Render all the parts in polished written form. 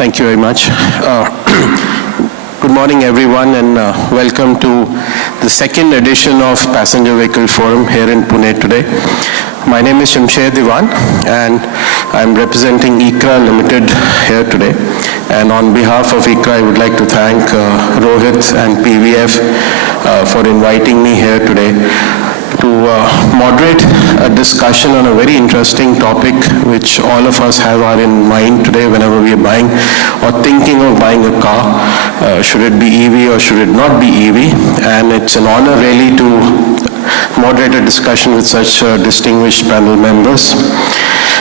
Thank you very much. Good morning, everyone, and welcome to the second edition of Passenger Vehicle Forum here in Pune today. My name is Shamsher Diwan, and I'm representing ICRA Limited here today. And on behalf of ICRA, I would like to thank Rohit and PVF for inviting me here today to moderate a discussion on a very interesting topic which all of us have in mind today whenever we are buying or thinking of buying a car. Should it be EV or should it not be EV? And it's an honor really to moderate a discussion with such distinguished panel members.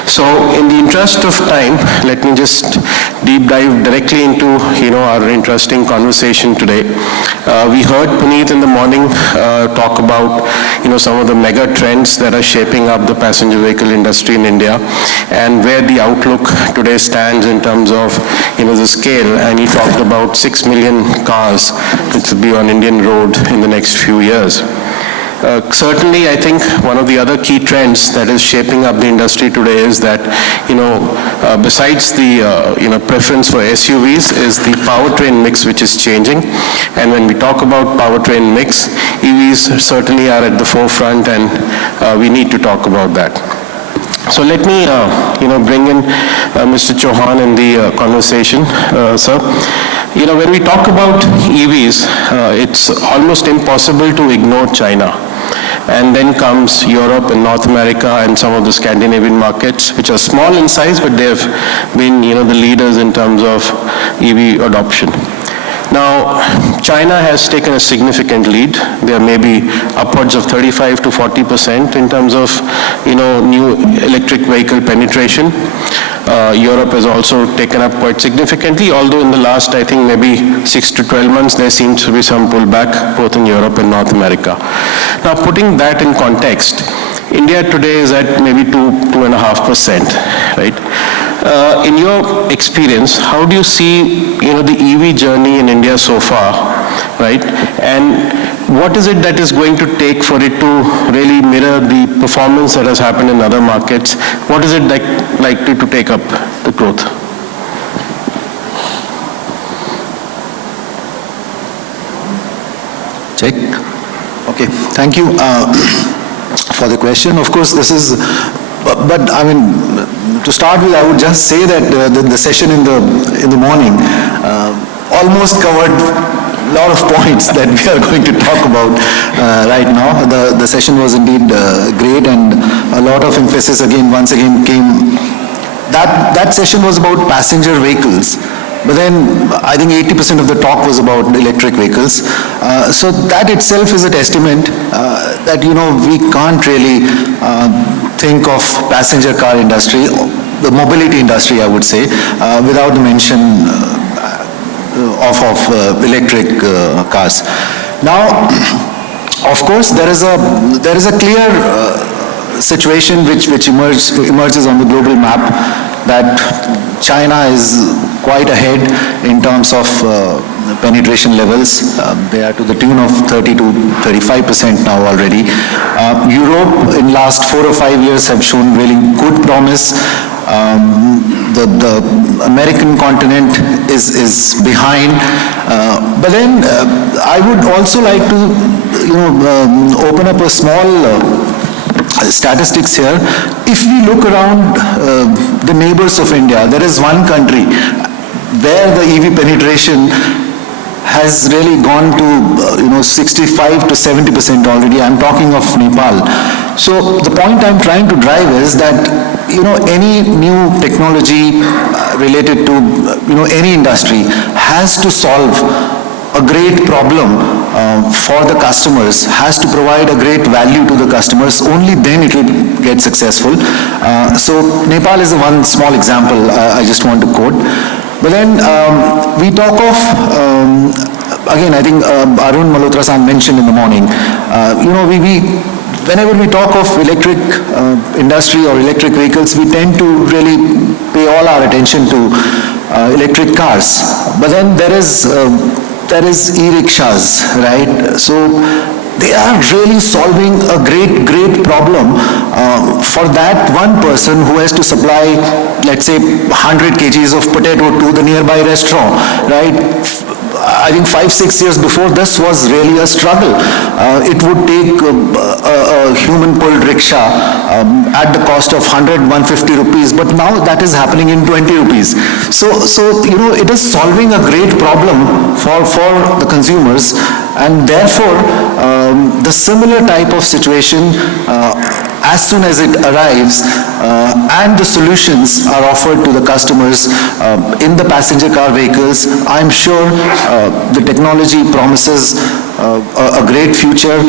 So in the interest of time, let me just deep dive directly into our interesting conversation today. We heard Puneet in the morning talk about some of the mega trends that are shaping up the passenger vehicle industry in India and where the outlook today stands in terms of the scale. And he talked about 6 million cars which will be on Indian road in the next few years. Certainly, I think one of the other key trends that is shaping up the industry today is that, besides the, preference for SUVs is the powertrain mix which is changing. And when we talk about powertrain mix, EVs certainly are at the forefront, and we need to talk about that. So let me, bring in Mr. Chauhan in the conversation, sir. When we talk about EVs, it's almost impossible to ignore China. And then comes Europe and North America and some of the Scandinavian markets, which are small in size, but they've been, the leaders in terms of EV adoption. Now, China has taken a significant lead. There may be upwards of 35 to 40% in terms of, new electric vehicle penetration. Europe has also taken up quite significantly, although in the last, I think, maybe 6 to 12 months, there seems to be some pullback, both in Europe and North America. Now, putting that in context, India today is at maybe 2.5%, right? In your experience, how do you see, the EV journey in India so far, right? And what is it that is going to take for it to really mirror the performance that has happened in other markets? What is it likely to take up the growth? Check. Okay, thank you for the question. Of course, this is, but I mean, to start with, I would just say that the session in the morning almost covered a lot of points that we are going to talk about right now. The session was indeed great, and a lot of emphasis once again came. That session was about passenger vehicles, but then I think 80% of the talk was about electric vehicles. So that itself is a testament that we can't really think of passenger car industry, the mobility industry, I would say, without the mention of electric cars. Now, of course, there is a clear situation which emerges on the global map, that China is quite ahead in terms of penetration levels. They are to the tune of 30 to 35% now already. Europe in last 4 or 5 years have shown really good promise. The American continent is behind, but then I would also like to open up a small statistics here. If we look around the neighbors of India, there is one country where the EV penetration has really gone to 65 to 70% already. I'm talking of Nepal. So the point I'm trying to drive is that any new technology related to any industry has to solve a great problem for the customers, has to provide a great value to the customers. Only then it will get successful. So Nepal is one small example I just want to quote. But then we talk of, again, I think Arun Malhotra-san mentioned in the morning, whenever we talk of electric industry or electric vehicles, we tend to really pay all our attention to electric cars. But then there is e-rickshaws, right? So they are really solving a great problem for that one person who has to supply, let's say, 100 kgs of potato to the nearby restaurant, right? I think 5-6 years before, this was really a struggle. It would take a human-pulled rickshaw at the cost of 100-150 rupees, but now that is happening in 20 rupees. So it is solving a great problem for the consumers, and therefore, the similar type of situation, as soon as it arrives, and the solutions are offered to the customers in the passenger car vehicles, I'm sure the technology promises a great future.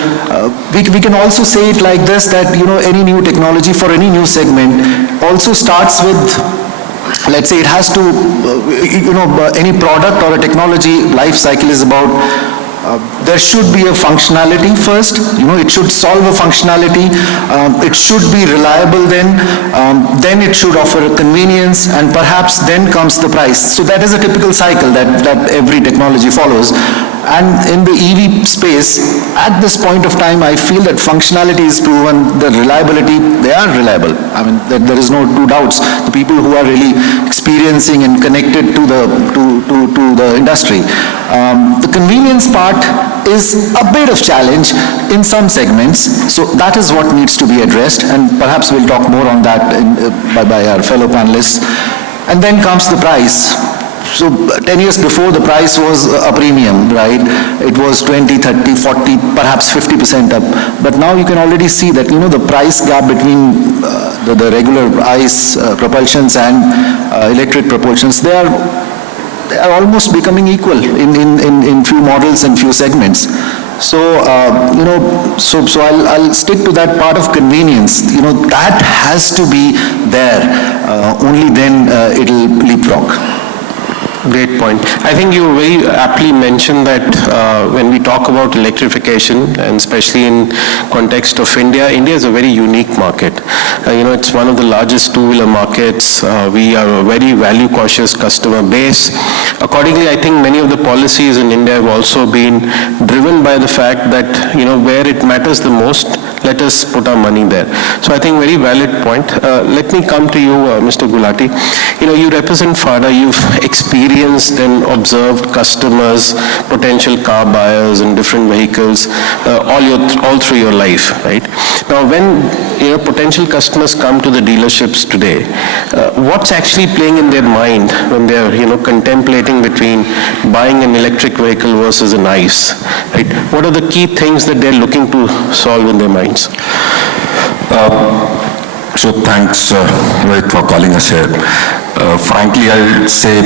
We can also say it like this, that any new technology for any new segment also starts with, let's say, it has to, any product or a technology life cycle is about, there should be a functionality first, it should solve a functionality, it should be reliable then it should offer a convenience, and perhaps then comes the price. So that is a typical cycle that every technology follows. And in the EV space, at this point of time, I feel that functionality is proven, the reliability, they are reliable. I mean, there is no two doubts. The people who are really experiencing and connected to the industry. The convenience part is a bit of challenge in some segments, so that is what needs to be addressed, and perhaps we'll talk more on that by our fellow panelists. And then comes the price. So 10 years before, the price was a premium, right? It was 20, 30, 40, perhaps 50% up. But now you can already see that, the price gap between the regular ICE propulsions and electric propulsions, they are almost becoming equal in few models and few segments. So, so I'll stick to that part of convenience. That has to be there. Only then it'll leapfrog. Great point. I think you very aptly mentioned that when we talk about electrification, and especially in context of India, India is a very unique market. It's one of the largest two-wheeler markets. We are a very value-cautious customer base. Accordingly, I think many of the policies in India have also been driven by the fact that, where it matters the most, let us put our money there. So I think very valid point. Let me come to you, Mr. Gulati. You represent FADA. You've experienced and observed customers, potential car buyers in different vehicles all through your life, right? Now, when potential customers come to the dealerships today, what's actually playing in their mind when they're contemplating between buying an electric vehicle versus an ICE, right? What are the key things that they're looking to solve in their minds? So thanks, Rohit, for calling us here. Frankly, I'll say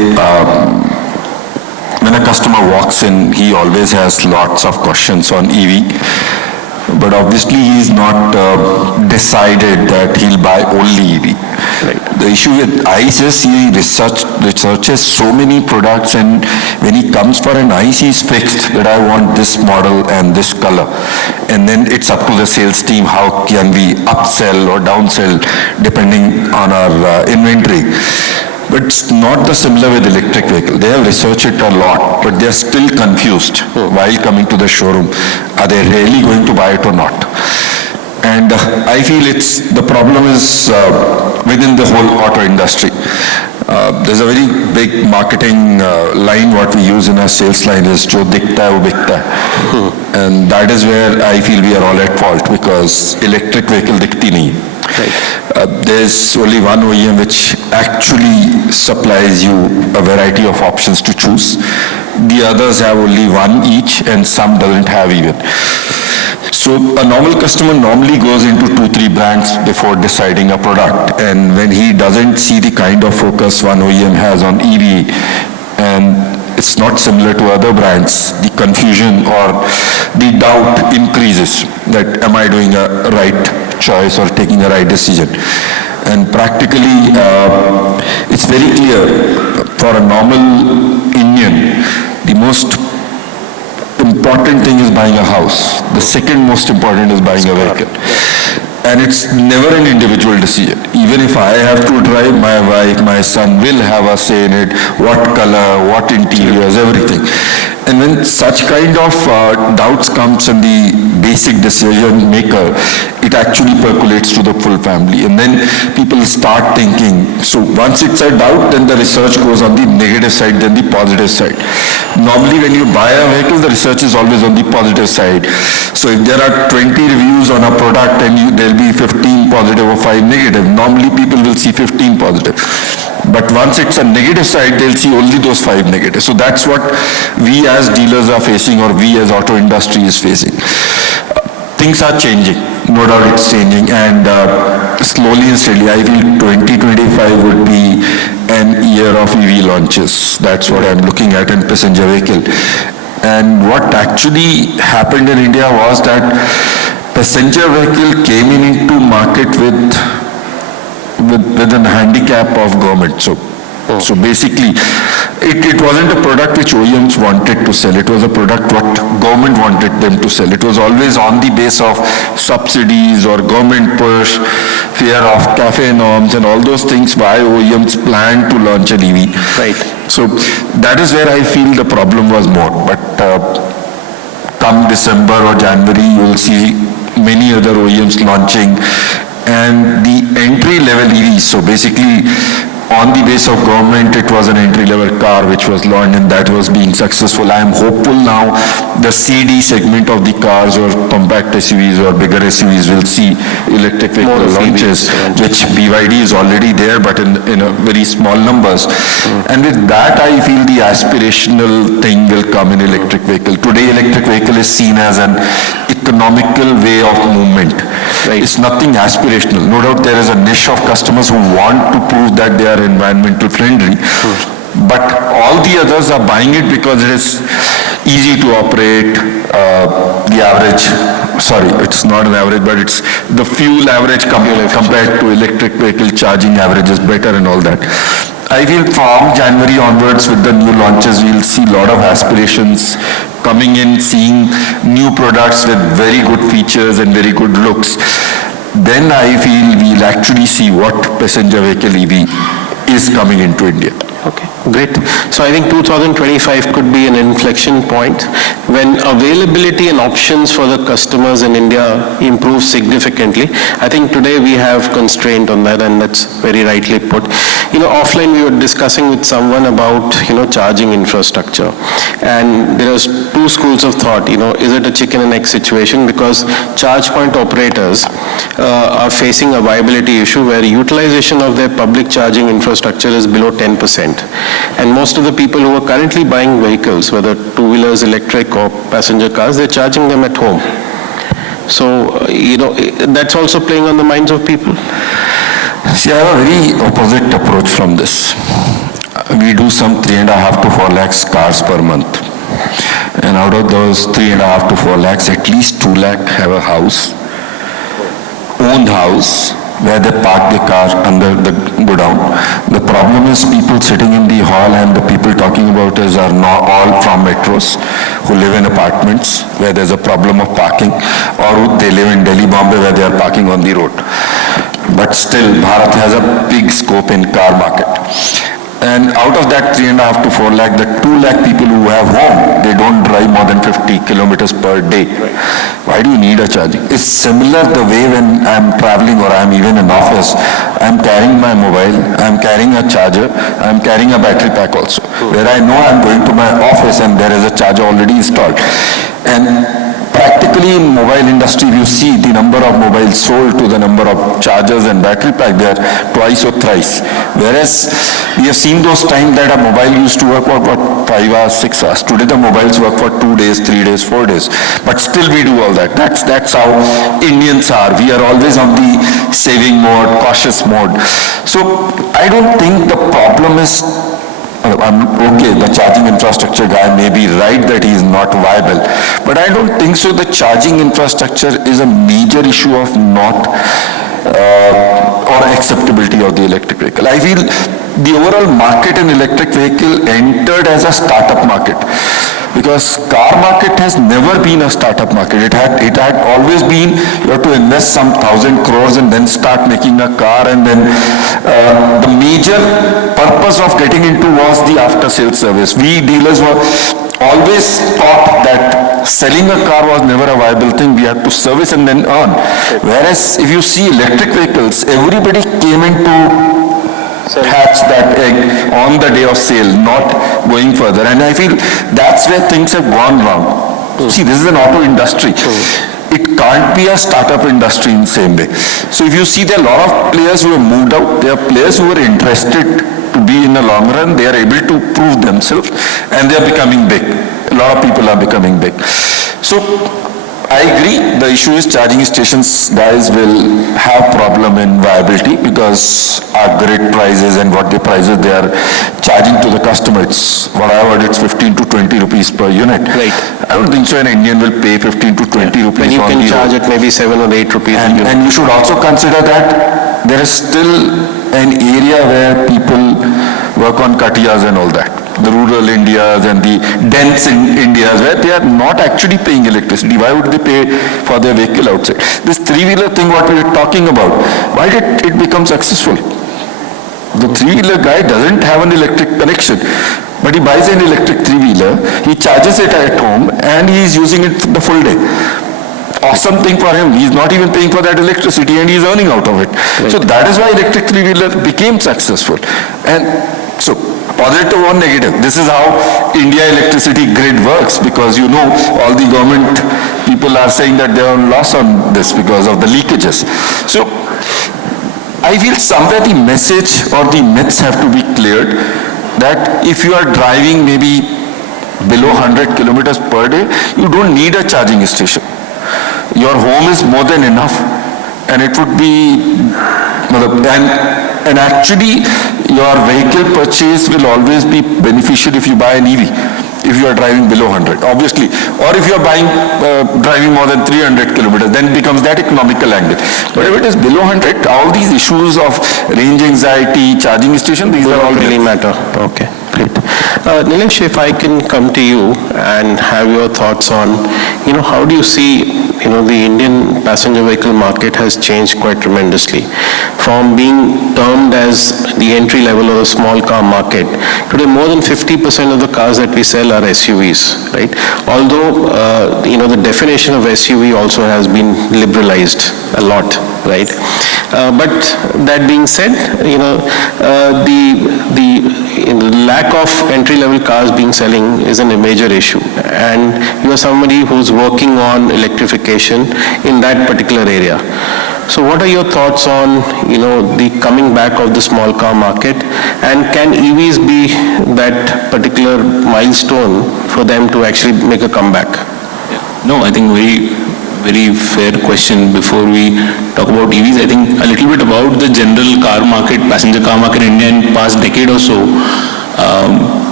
when a customer walks in, he always has lots of questions on EV. But obviously, he's not decided that he'll buy only EV. Right. The issue with ICE is he researches so many products, and when he comes for an ICE, he's fixed that I want this model and this color. And then it's up to the sales team how can we upsell or downsell depending on our inventory. But it's not the similar with electric vehicle. They have researched it a lot, but they're still confused while coming to the showroom. Are they really going to buy it or not? And I feel the problem is within the whole auto industry. There's a very big marketing line what we use in our sales line is jo dikhta hai wo bikta hai. And that is where I feel we are all at fault, because electric vehicle dikhti nahi. Right. There's only one OEM which actually supplies you a variety of options to choose. The others have only one each, and some doesn't have even. So a normal customer normally goes into 2-3 brands before deciding a product, and when he doesn't see the kind of focus one OEM has on EV, and it's not similar to other brands, the confusion or the doubt increases that am I doing a right choice or taking a right decision. And practically, it's very clear for a normal Indian, the most important thing is buying a house. The second most important is buying a vehicle. And it's never an individual decision. even if I have to drive, my wife, my son will have a say in it, what color, what interiors, everything. And when such kind of doubts comes in the basic decision maker, it actually percolates to the full family. And then people start thinking, so once it's a doubt, then the research goes on the negative side, then the positive side. Normally when you buy a vehicle, the research is always on the positive side. So if there are 20 reviews on a product and there'll be 15 positive or 5 negative, normally people will see 15 positive. But once it's a negative side, they'll see only those 5 negative. So that's what we as dealers are facing, or we as auto industry is facing. Things are changing, no doubt it's changing, and slowly and steadily, I feel 2025 would be an year of EV launches. That's what I'm looking at in passenger vehicle. And what actually happened in India was that passenger vehicle came into market with an handicap of government. So basically, it wasn't a product which OEMs wanted to sell. It was a product what government wanted them to sell. It was always on the base of subsidies or government push, fear of CAFE norms and all those things why OEMs planned to launch an EV. Right. So that is where I feel the problem was more. But come December or January, you will see many other OEMs launching, and the entry-level EVs, so basically on the base of government, it was an entry-level car which was launched, and that was being successful. I am hopeful now the CD segment of the cars or compact SUVs or bigger SUVs will see electric vehicle launches, which BYD is already there, but in a very small numbers. And with that, I feel the aspirational thing will come in electric vehicle. Today, electric vehicle is seen as an economical way of movement. Right. It's nothing aspirational. No doubt there is a niche of customers who want to prove that they are environmental friendly. But all the others are buying it because it is easy to operate. The average, sorry, it's not an average, but it's the fuel average compared to electric vehicle charging average is better and all that. I feel from January onwards with the new launches, we'll see a lot of aspirations coming in, seeing new products with very good features and very good looks. Then I feel we'll actually see what passenger vehicle EV is coming into India. Okay, great. So I think 2025 could be an inflection point when availability and options for the customers in India improve significantly. I think today we have constraint on that, and that's very rightly put. Offline we were discussing with someone about, charging infrastructure. And there are two schools of thought, is it a chicken and egg situation? Because charge point operators are facing a viability issue where utilization of their public charging infrastructure is below 10%. And most of the people who are currently buying vehicles, whether two-wheelers, electric or passenger cars, they're charging them at home. So, that's also playing on the minds of people. See, I have a very opposite approach from this. We do some 3.5 to 4 lakhs cars per month. And out of those 3.5 to 4 lakhs, at least 2 lakh have a house, owned house, where they park the car under the godown. The problem is people sitting in the hall and the people talking about us are not all from metros who live in apartments where there's a problem of parking, or they live in Delhi, Bombay where they are parking on the road. But still, Bharat has a big scope in car market. And out of that 3.5 to 4 lakh, the 2 lakh people who have home, they don't drive more than 50 kilometers per day. Why do you need a charging? It's similar the way when I'm traveling or I'm even in office, I'm carrying my mobile, I'm carrying a charger, I'm carrying a battery pack also. Where I know I'm going to my office and there is a charger already installed. And practically in mobile industry, you see the number of mobiles sold to the number of chargers and battery pack there twice or thrice. Whereas we have seen those times that a mobile used to work for 5 hours, 6 hours. Today the mobiles work for 2 days, 3 days, 4 days. But still we do all that. That's how Indians are. We are always on the saving mode, cautious mode. So I don't think the problem is okay, the charging infrastructure guy may be right that he is not viable, but I don't think so. The charging infrastructure is a major issue of not or acceptability of the electric vehicle. I feel the overall market in electric vehicle entered as a startup market, because car market has never been a startup market. It had always been, you have to invest some 1,000 crores and then start making a car, and then the major purpose of getting into was the after sales service. We dealers were always thought that selling a car was never a viable thing. We had to service and then earn. Whereas if you see electric vehicles, everybody came into hatch that egg on the day of sale, not going further. And I feel that's where things have gone wrong. See, this is an auto industry. It can't be a startup industry in the same way. So if you see, there are a lot of players who have moved out. There are players who are interested to be in the long run. They are able to prove themselves, and they are becoming big. A lot of people are becoming big. So I agree, the issue is charging stations guys will have problem in viability, because our grid prices and what the prices they are charging to the customer, it's, what I heard, it's 15 to 20 rupees per unit. Right. I don't think so an Indian will pay 15 to 20 rupees When you on can the charge road. it maybe 7 or 8 rupees a unit. And you should also consider that there is still an area where people work on katiyas and all that. The rural Indias and the dense Indias, where they are not actually paying electricity. Why would they pay for their vehicle outside? This three-wheeler thing what we are talking about, why did it become successful? The three-wheeler guy doesn't have an electric connection, but he buys an electric three-wheeler, he charges it at home, and he is using it the full day. Awesome thing for him. He's not even paying for that electricity, and he's earning out of it. Right. So that is why electric three-wheeler became successful. And so, positive or negative, this is how India electricity grid works, because you know all the government people are saying that they are on loss on this because of the leakages. So I feel somewhere the message or the myths have to be cleared, that if you are driving maybe below 100 kilometers per day, you don't need a charging station. Your home is more than enough, and it would be, and actually your vehicle purchase will always be beneficial if you buy an EV, if you are driving below 100, obviously. Or if you are driving more than 300 kilometers, then it becomes that economical angle. But if it is below 100, all these issues of range anxiety, charging station, these are all really matter. Okay, great. Nilesh, if I can come to you and have your thoughts on, how do you see, the Indian passenger vehicle market has changed quite tremendously. From being termed as the entry level or the small car market, today more than 50% of the cars that we sell are SUVs, right? Although, the definition of SUV also has been liberalized a lot, right? But that being said, the lack of entry-level cars being selling is a major issue, and you are somebody who's working on electrification in that particular area. So what are your thoughts on, the coming back of the small car market, and can EVs be that particular milestone for them to actually make a comeback? No, I think very fair question. Before we talk about EVs, I think a little bit about the general car market, passenger car market in India in past decade or so.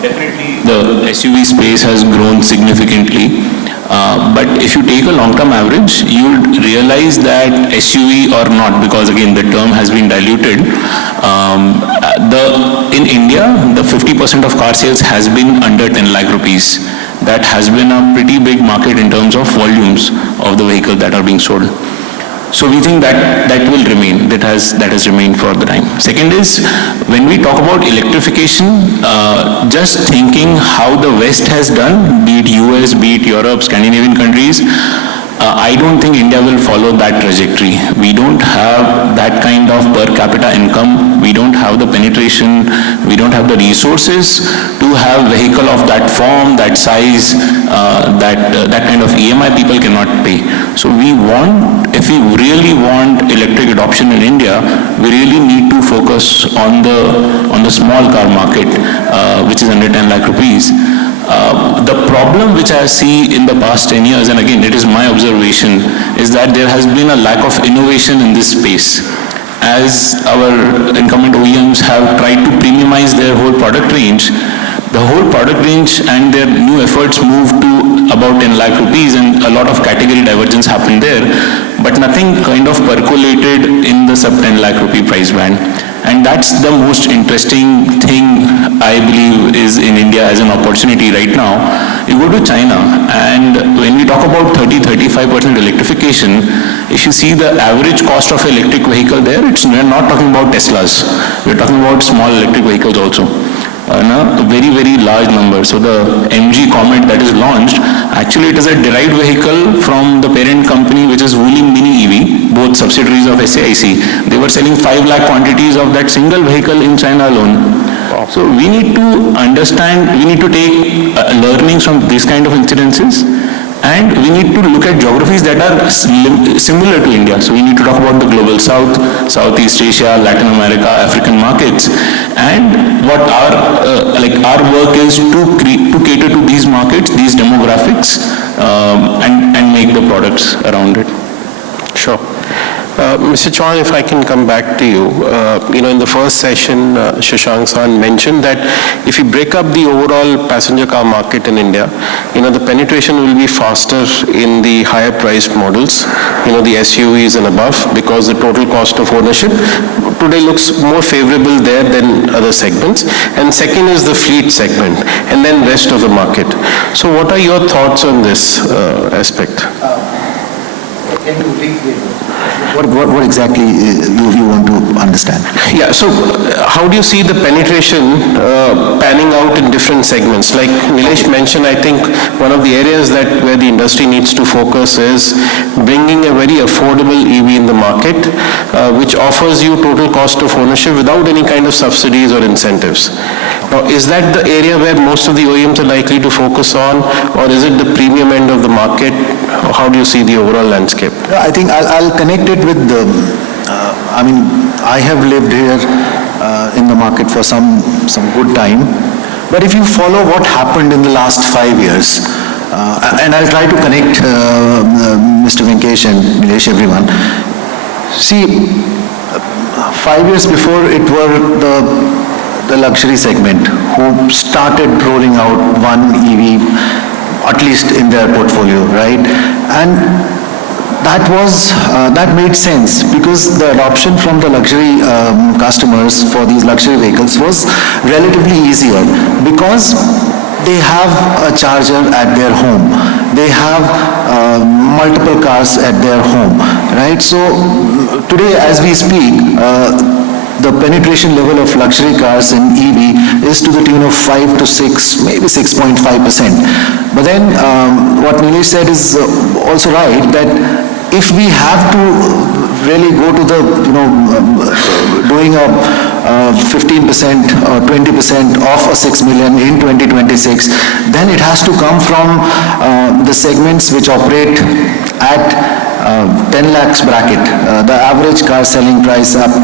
Definitely the SUV space has grown significantly. But if you take a long-term average, you would realize that SUV or not, because again the term has been diluted, in India the 50% of car sales has been under 10 lakh rupees. That has been a pretty big market in terms of volumes of the vehicles that are being sold. So we think that will remain, that has remained for the time. Second is, when we talk about electrification, just thinking how the West has done, be it US, be it Europe, Scandinavian countries, I don't think India will follow that trajectory. We don't have that kind of per capita income, we don't have the penetration, we don't have the resources to have vehicle of that form, that size, that kind of EMI people cannot pay. So if we really want electric adoption in India, we really need to focus on the small car market, which is under 10 lakh rupees. The problem which I see in the past 10 years, and again it is my observation, is that there has been a lack of innovation in this space. As our incumbent OEMs have tried to premiumize their whole product range, the whole product range and their new efforts moved to about 10 lakh rupees, and a lot of category divergence happened there. but nothing kind of percolated in the sub 10 lakh rupee price band. And that's the most interesting thing, I believe, is in India as an opportunity right now. You go to China, and when we talk about 30-35% electrification, if you see the average cost of electric vehicle there, we're not talking about Teslas. We're talking about small electric vehicles also. A very, very large number. So the MG Comet that is launched, actually it is a derived vehicle from the parent company, which is Wuling Mini EV, both subsidiaries of SAIC. They were selling 5 lakh quantities of that single vehicle in China alone. So we need to understand, we need to take learnings from these kind of incidences, and we need to look at geographies that are similar to India. So we need to talk about the global south, Southeast Asia, Latin America, African markets, and what our work is to cater to these markets, these demographics, and make the products around it. Sure. Mr. Chauhan, if I can come back to you. In the first session, Shashank San mentioned that if you break up the overall passenger car market in India, the penetration will be faster in the higher priced models, the SUVs and above, because the total cost of ownership today looks more favorable there than other segments. And second is the fleet segment, and then rest of the market. So what are your thoughts on this aspect? What exactly you want to understand? Yeah, so how do you see the penetration panning out in different segments? Like Nilesh mentioned, I think one of the areas where the industry needs to focus is bringing a very affordable EV in the market, which offers you total cost of ownership without any kind of subsidies or incentives. Now, is that the area where most of the OEMs are likely to focus on, or is it the premium end of the market? How do you see the overall landscape? I think I'll connect it with I have lived here in the market for some good time, but if you follow what happened in the last 5 years, and I'll try to connect Mr. Venkesh and Nilesh, everyone. See, 5 years before, it were the luxury segment who started rolling out one EV, at least in their portfolio, right? And that made sense because the adoption from the luxury customers for these luxury vehicles was relatively easier because they have a charger at their home. They have multiple cars at their home, right? So today, as we speak, the penetration level of luxury cars in EV is to the tune of 5 to 6, maybe 6.5%. But then what Nilesh said is also right, that if we have to really go to the, doing a 15% or 20% of a 6 million in 2026, then it has to come from the segments which operate at 10 lakhs bracket. The average car selling price at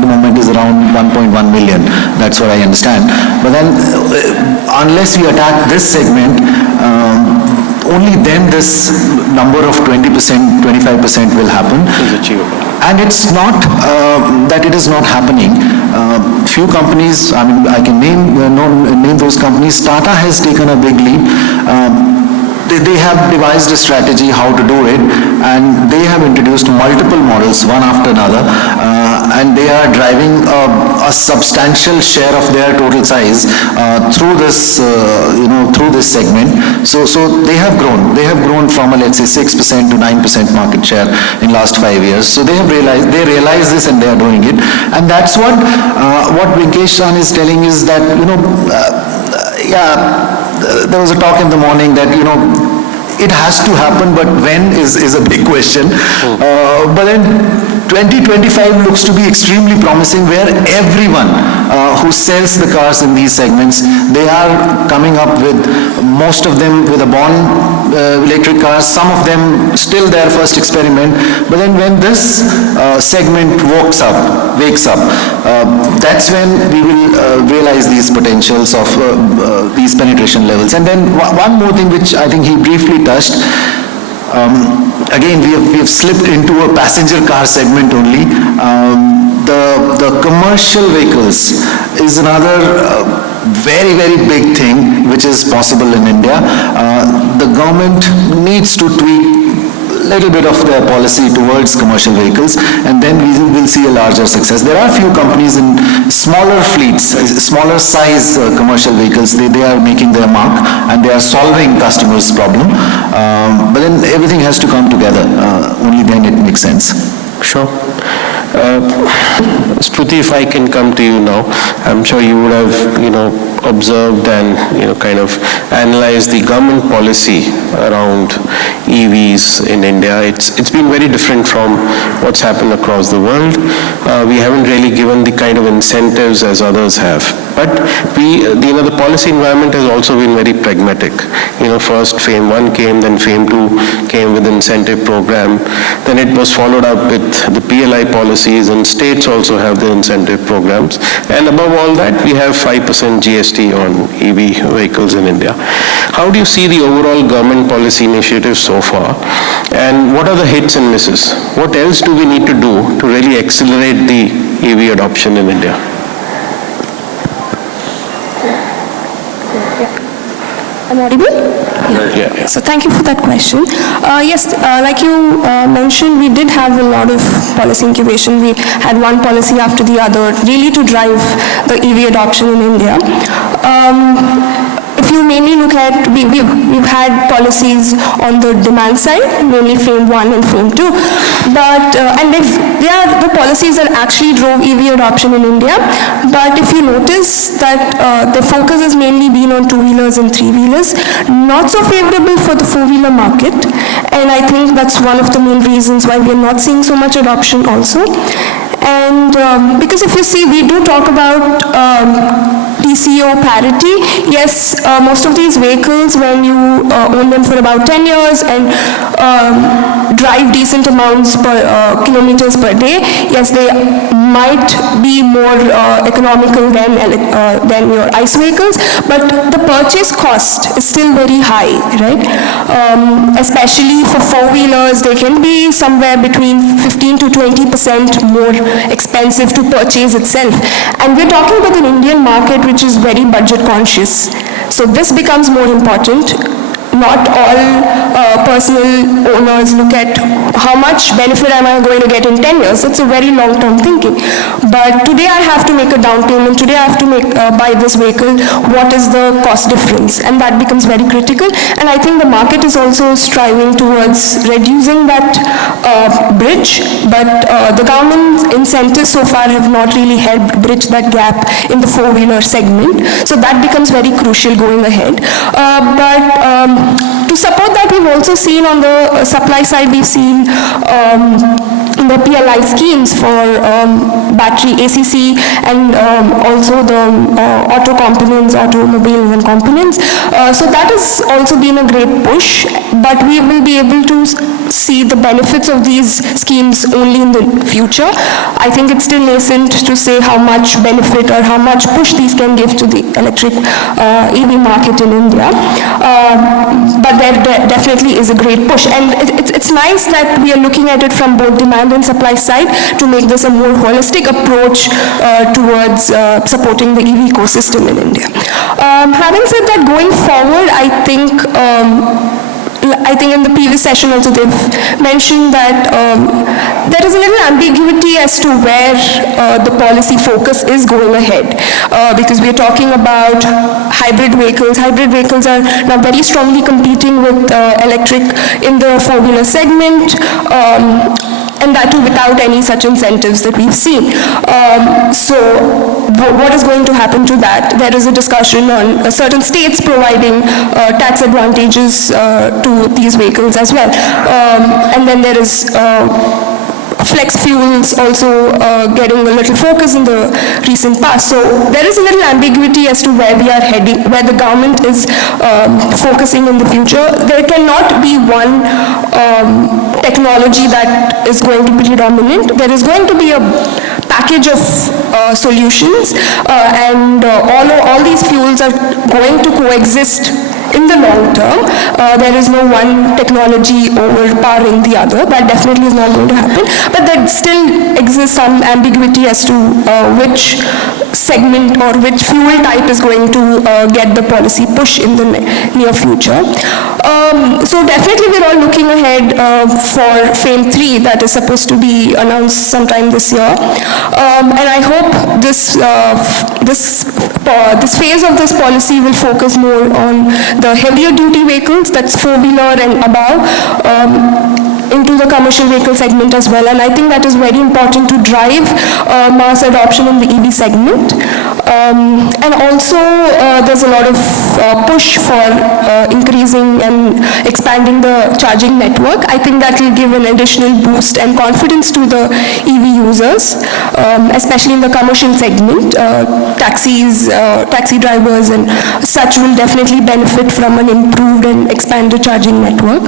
the moment is around 1.1 million. That's what I understand. But then unless we attack this segment, only then this number of 20%, 25% will happen. Is achievable. And it's not that it is not happening. Few companies, I can name those companies. Tata has taken a big leap. They have devised a strategy how to do it, and they have introduced multiple models, one after another, and they are driving a substantial share of their total size through this, through this segment. So they have grown. They have grown from let's say 6% to 9% market share in last 5 years. So they realize this, and they are doing it. And that's what Venkesh San is telling is that there was a talk in the morning that, it has to happen, but when is a big question. But then 2025 looks to be extremely promising, where everyone who sells the cars in these segments, they are coming up with, most of them with a born electric cars, some of them still their first experiment. But then when this segment wakes up, that's when we will realize these potentials of these penetration levels. And then one more thing which I think he briefly touched, again we have slipped into a passenger car segment only. The commercial vehicles is another very, very big thing which is possible in India. The government needs to tweak little bit of their policy towards commercial vehicles, and then we will see a larger success. There are a few companies in smaller fleets, smaller size commercial vehicles, they are making their mark and they are solving customers' problem. But then everything has to come together. Only then it makes sense. Sure. Shruti, if I can come to you now, I'm sure you would have, observed and, kind of analyzed the government policy around EVs in India. It's been very different from what's happened across the world. We haven't really given the kind of incentives as others have. But the policy environment has also been very pragmatic. First FAME 1 came, then FAME 2 came with incentive program. Then it was followed up with the PLI policies, and states also have their incentive programs. And above all that, we have 5% GST on EV vehicles in India. How do you see the overall government policy initiatives so far? And what are the hits and misses? What else do we need to do to really accelerate the EV adoption in India? I'm audible? Yeah. So thank you for that question. Yes, like you mentioned, we did have a lot of policy incubation. We had one policy after the other, really to drive the EV adoption in India. If you mainly look at, we've had policies on the demand side, mainly FAME 1 and FAME 2, but, and they are the policies that actually drove EV adoption in India. But if you notice that the focus has mainly been on two-wheelers and three-wheelers, not so favorable for the four-wheeler market, and I think that's one of the main reasons why we are not seeing so much adoption also. And because if you see, we do talk about TCO parity. Yes, most of these vehicles, when you own them for about 10 years and drive decent amounts per kilometers per day, yes, they might be more economical than your ICE vehicles, but the purchase cost is still very high, right? Especially for four-wheelers, they can be somewhere between 15 to 20% more expensive to purchase itself. And we're talking about an Indian market which is very budget conscious. So this becomes more important. Not all personal owners look at how much benefit am I going to get in 10 years. It's a very long-term thinking. But today I have to make a down payment. Today I have to buy this vehicle. What is the cost difference? And that becomes very critical. And I think the market is also striving towards reducing that bridge. But the government incentives so far have not really helped bridge that gap in the four-wheeler segment. So that becomes very crucial going ahead. To support that, we've also seen on the supply side, we've seen the PLI schemes for battery ACC and also the auto components, automobiles and components. So that has also been a great push, but we will be able to see the benefits of these schemes only in the future. I think it's still nascent to say how much benefit or how much push these can give to the electric EV market in India. But there definitely is a great push. And it's nice that we are looking at it from both demand and supply side to make this a more holistic approach towards supporting the EV ecosystem in India. Having said that, going forward, I think in the previous session also they've mentioned that there is a little ambiguity as to where the policy focus is going ahead, because we're talking about hybrid vehicles. Hybrid vehicles are now very strongly competing with electric in the four-wheeler segment, and that too without any such incentives that we've seen. So what is going to happen to that? There is a discussion on certain states providing tax advantages to these vehicles as well. And then there is flex fuels also getting a little focus in the recent past. So there is a little ambiguity as to where we are heading, where the government is focusing in the future. There cannot be one technology that is going to be dominant. There is going to be a package of solutions, and all these fuels are going to coexist in the long term. There is no one technology overpowering the other. That definitely is not going to happen. But there still exists some ambiguity as to which segment or which fuel type is going to get the policy push in the near future. So definitely we're all looking ahead for FAME 3 that is supposed to be announced sometime this year. And I hope this phase of this policy will focus more on the heavier duty vehicles, that's four-wheeler and above, into the commercial vehicle segment as well. And I think that is very important to drive mass adoption in the EV segment. And also there's a lot of push for increasing and expanding the charging network. I think that will give an additional boost and confidence to the EV users, especially in the commercial segment. Taxis, taxi drivers and such will definitely benefit from an improved and expanded charging network.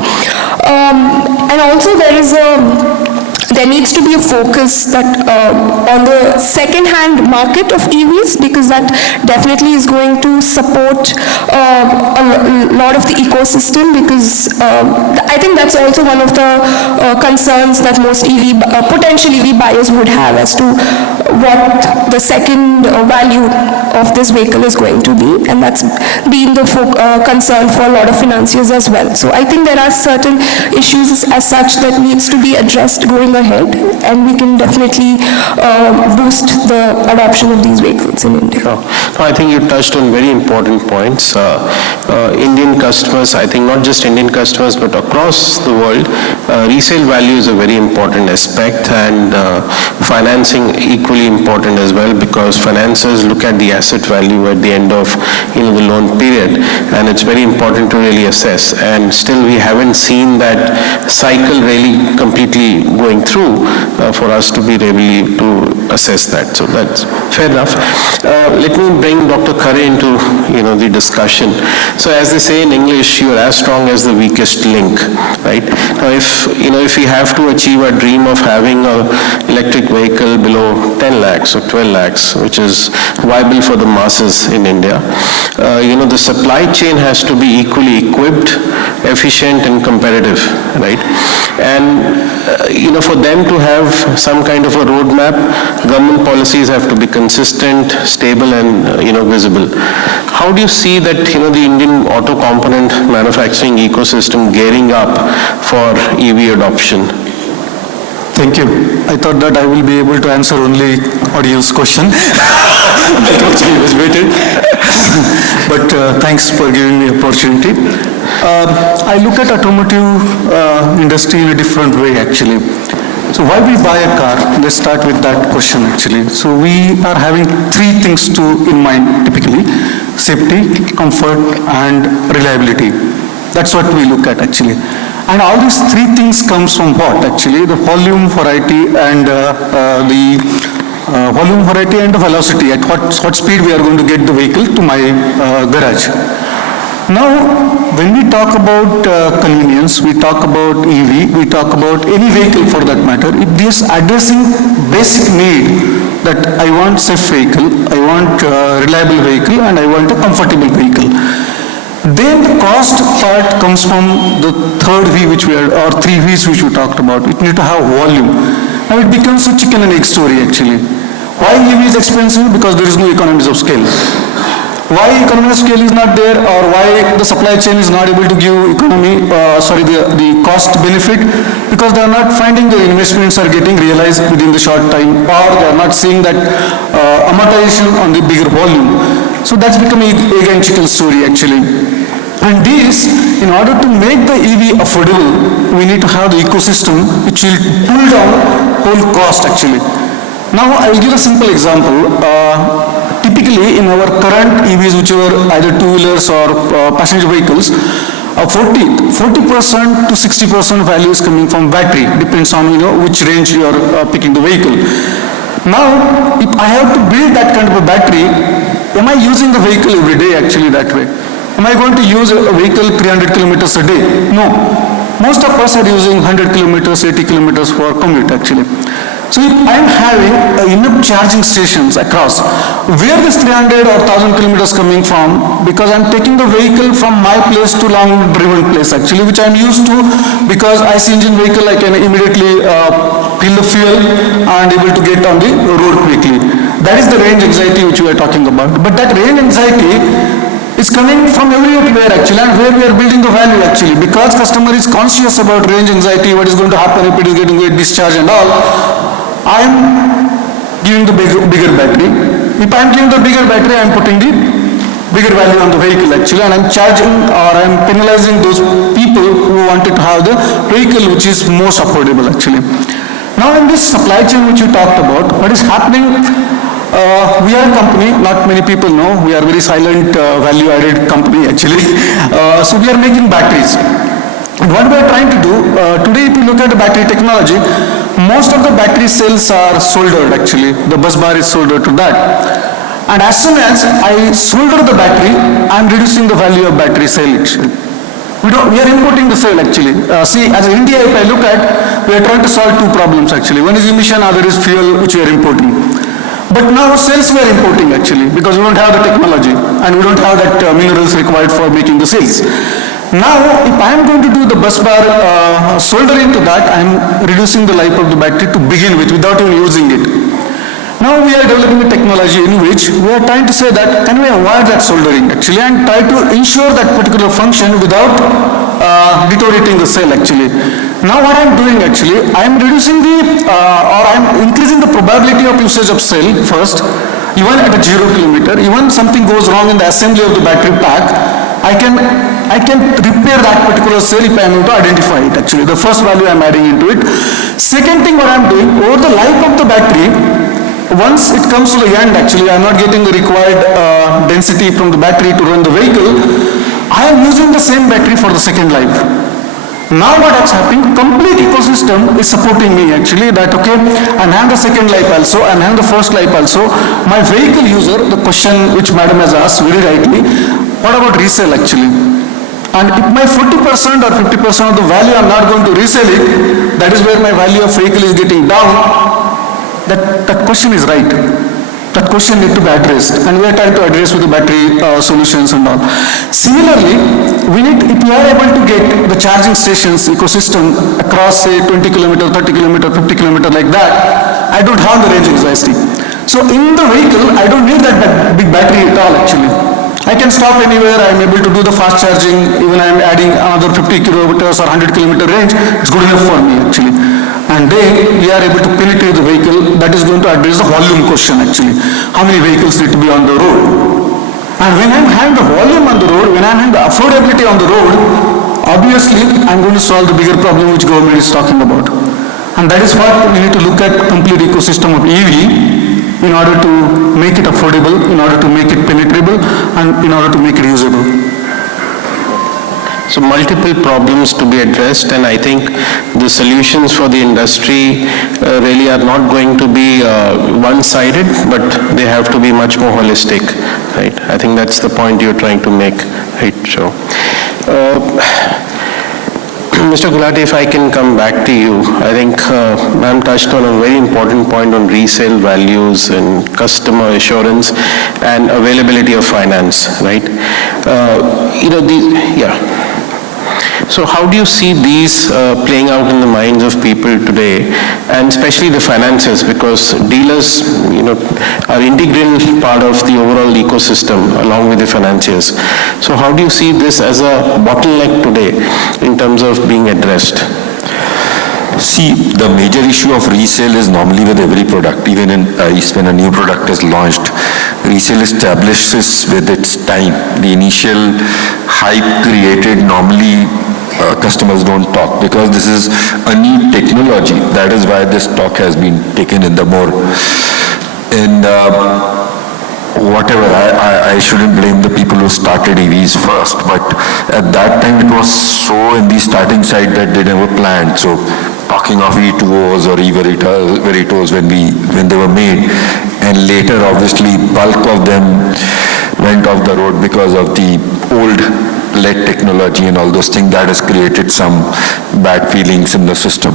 And also there needs to be a focus that on the second-hand market of EVs, because that definitely is going to support a lot of the ecosystem, because I think that's also one of the concerns that most potential EV buyers would have as to what the second value of this vehicle is going to be, and that's been the concern for a lot of financiers as well. So I think there are certain issues as such that needs to be addressed going ahead, and we can definitely boost the adoption of these vehicles in India. No, I think you touched on very important points. Indian customers, I think not just Indian customers, but across the world, resale value is a very important aspect, and financing equally important as well, because financiers look at the asset value at the end of the loan period, and it's very important to really assess. And still we haven't seen that cycle really completely going through for us to be able to assess that. So that's fair enough. Let me bring Dr. Khare into the discussion. So as they say in English, you're as strong as the weakest link, right? Now if we have to achieve a dream of having an electric vehicle below 10 lakhs or 12 lakhs, which is viable for the masses in India, the supply chain has to be equally equipped, efficient and competitive, right? And for them to have some kind of a roadmap, government policies have to be consistent, stable and visible. How do you see that the Indian auto component manufacturing ecosystem gearing up for EV adoption? Thank you. I thought that I will be able to answer only audience question. That actually was waited. But thanks for giving me the opportunity. I look at automotive industry in a different way actually. So why we buy a car? Let's start with that question actually. So we are having three things in mind typically: safety, comfort and reliability. That's what we look at actually. And all these three things comes from what actually? The volume, variety and the velocity, at what speed we are going to get the vehicle to my garage. Now, when we talk about convenience, we talk about EV, we talk about any vehicle for that matter, it is addressing basic need that I want safe vehicle, I want reliable vehicle and I want a comfortable vehicle. Then the cost part comes from the third V or three V's which we talked about. It needs to have volume. Now it becomes a chicken and egg story actually. Why EV is expensive? Because there is no economies of scale. Why economy of scale is not there, or why the supply chain is not able to give the cost benefit? Because they are not finding the investments are getting realized within the short time, or they are not seeing that amortization on the bigger volume. So that's becoming egg and chicken story actually. And this, in order to make the EV affordable, we need to have the ecosystem which will pull down whole cost actually. Now I will give a simple example. Typically in our current EVs, which are either two-wheelers or passenger vehicles, 40% to 60% value is coming from battery, depends on which range you are picking the vehicle. Now, if I have to build that kind of a battery, am I using the vehicle every day actually that way? Am I going to use a vehicle 300 kilometers a day? No. Most of us are using 100 kilometers, 80 kilometers for commute actually. So if I'm having enough charging stations across, where this 300 or 1000 kilometers coming from? Because I'm taking the vehicle from my place to long driven place actually, which I'm used to, because IC engine vehicle I can immediately fill the fuel and able to get on the road quickly. That is the range anxiety which we are talking about. But that range anxiety is coming from everywhere actually, and where we are building the value actually, because customer is conscious about range anxiety, what is going to happen if it is getting a discharge and all. I am giving the bigger battery. If I am giving the bigger battery, I am putting the bigger value on the vehicle actually, and I am charging or I am penalizing those people who wanted to have the vehicle which is most affordable actually. Now in this supply chain which you talked about, what is happening, we are a company, not many people know, we are very silent value-added company actually. So we are making batteries. And what we are trying to do, today if you look at the battery technology, most of the battery cells are soldered actually. The bus bar is soldered to that. And as soon as I solder the battery, I am reducing the value of battery cell actually. We are importing the cell actually. See, as India, if I look at, we are trying to solve two problems actually. One is emission, other is fuel, which we are importing. But now cells we are importing actually, because we don't have the technology and we don't have that minerals required for making the cells. Now, if I am going to do the bus bar soldering to that, I am reducing the life of the battery to begin with without even using it. Now we are developing a technology in which we are trying to say that can we avoid that soldering actually and try to ensure that particular function without deteriorating the cell actually. Now what I am doing actually, I am reducing the or I am increasing the probability of usage of cell first, even at a 0 kilometer. Even something goes wrong in the assembly of the battery pack, I can repair that particular cell if I am able to identify it actually. The first value I am adding into it. Second thing what I am doing, over the life of the battery, once it comes to the end actually, I am not getting the required density from the battery to run the vehicle, I am using the same battery for the second life. Now what is happening, complete ecosystem is supporting me actually that okay, I have the second life also, I have the first life also. My vehicle user, the question which madam has asked very rightly, what about resale actually? And if my 40% or 50% of the value I am not going to resell it, that is where my value of vehicle is getting down, that question is right. That question needs to be addressed, and we are trying to address with the battery solutions and all. Similarly, if we are able to get the charging stations ecosystem across say 20 kilometer, 30 kilometer, 50 kilometer like that, I don't have the range anxiety. So in the vehicle, I don't need that big battery at all actually. I can stop anywhere, I am able to do the fast charging, even I am adding another 50 kilometers or 100 kilometer range, it's good enough for me actually. And then we are able to penetrate the vehicle, that is going to address the volume question actually. How many vehicles need to be on the road? And when I am having the volume on the road, when I am having the affordability on the road, obviously I am going to solve the bigger problem which government is talking about. And that is what we need to look at complete ecosystem of EV in order to make it affordable, in order to make it penetrable, and in order to make it usable. So multiple problems to be addressed, and I think the solutions for the industry really are not going to be one-sided, but they have to be much more holistic, right? I think that's the point you're trying to make, right? So, Mr. Gulati, if I can come back to you, I think ma'am touched on a very important point on resale values and customer assurance and availability of finance, right? So how do you see these playing out in the minds of people today, and especially the financiers, because dealers, are integral part of the overall ecosystem along with the financiers. So how do you see this as a bottleneck today in terms of being addressed? See, the major issue of resale is normally with every product, even when a new product is launched, resale establishes with its time. The initial hype created, normally customers don't talk because this is a new technology. That is why this talk has been taken in the more. And whatever, I shouldn't blame the people who started EVs first, but at that time it was so in the starting side that they never planned. So talking of E2Os or E-Veritos when they were made, and later obviously bulk of them went off the road because of the old LED technology and all those things. That has created some bad feelings in the system.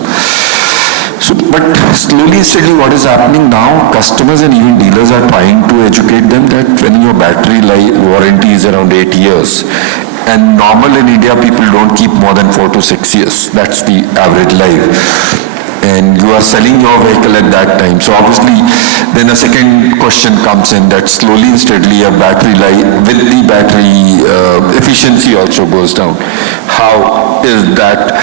So, but slowly, steadily, what is happening now, customers and even dealers are trying to educate them that when your battery life warranty is around 8 years, and normal in India, people don't keep more than 4 to 6 years. That's the average life. And you are selling your vehicle at that time. So obviously, then a second question comes in that slowly and steadily a battery life, with the battery efficiency also goes down. How is that?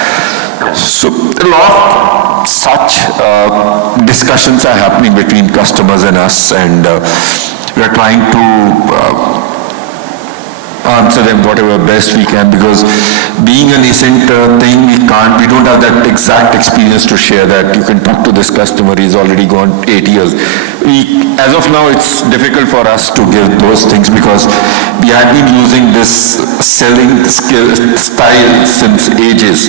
So a lot of such discussions are happening between customers and us, and we are trying to answer them whatever best we can, because being a nascent thing, we don't have that exact experience to share that you can talk to this customer, he's already gone 8 years. As of now, it's difficult for us to give those things because we had been using this selling style since ages,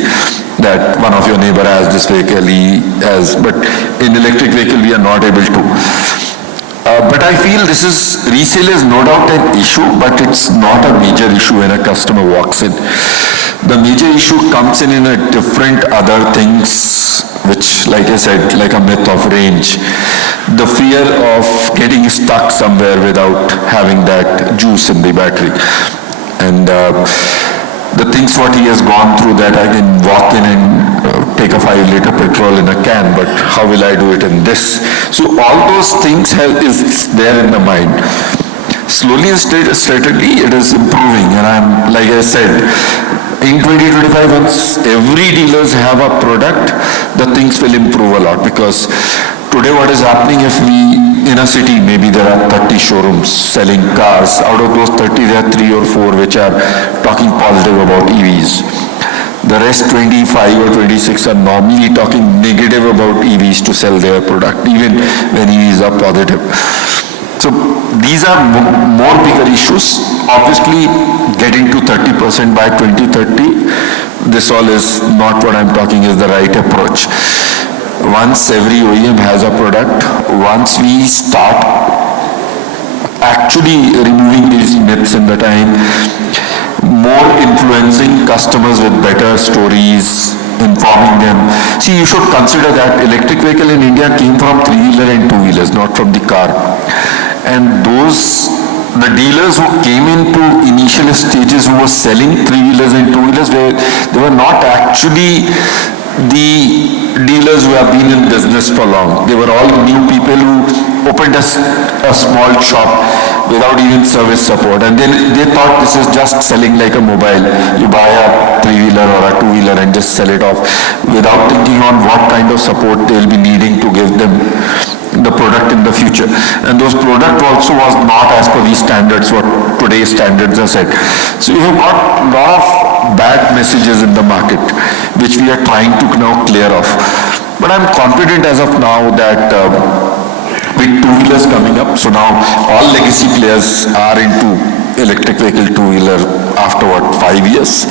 that one of your neighbor has this vehicle, he has, but in electric vehicle we are not able to. But I feel resale is no doubt an issue, but it's not a major issue when a customer walks in. The major issue comes in a different other things, which, like I said, like a myth of range. The fear of getting stuck somewhere without having that juice in the battery. And the things what he has gone through, that I can walk in and take a 5-liter petrol in a can, but how will I do it in this? So all those things is there in the mind. Slowly and steadily it is improving, and I'm, like I said, in 2025, once every dealers have a product, the things will improve a lot, because today what is happening, if in a city, maybe there are 30 showrooms selling cars. Out of those 30, there are 3 or 4 which are talking positive about EVs. The rest 25 or 26 are normally talking negative about EVs to sell their product, even when EVs are positive. So these are more bigger issues. Obviously, getting to 30% by 2030, this all is not what I'm talking is the right approach. Once every OEM has a product, once we start actually removing these myths in the time, more influencing customers with better stories, informing them. See, you should consider that electric vehicle in India came from 3-wheeler and 2-wheelers, not from the car. And the dealers who came into initial stages who were selling 3-wheelers and 2-wheelers, they were not actually the dealers who have been in business for long. They were all new people who opened a small shop without even service support, and then they thought this is just selling like a mobile. You buy a 3-wheeler or a 2-wheeler and just sell it off without thinking on what kind of support they'll be needing to give them the product in the future. And those product also was not as per these standards, what today's standards are set. So you have got a lot of bad messages in the market, which we are trying to now clear off. But I'm confident as of now that with 2-wheelers coming up, so now all legacy players are into electric vehicle 2-wheeler after 5 years.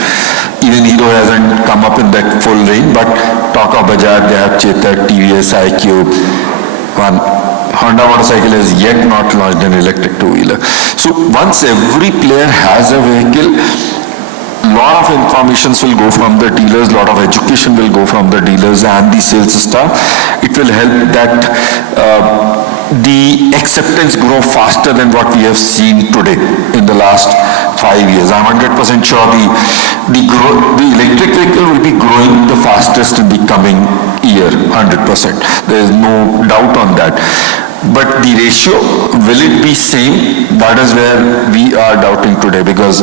Even Hero hasn't come up in that full range, but talk of Bajaj, they have Chetak, TVS, iQube. Honda motorcycle has yet not launched an electric 2-wheeler. So once every player has a vehicle, lot of informations will go from the dealers, lot of education will go from the dealers and the sales staff. It will help that the acceptance grow faster than what we have seen today in the last 5 years. I'm 100% sure the electric vehicle will be growing the fastest in the coming year, 100%. There is no doubt on that. But the ratio, will it be same? That is where we are doubting today, because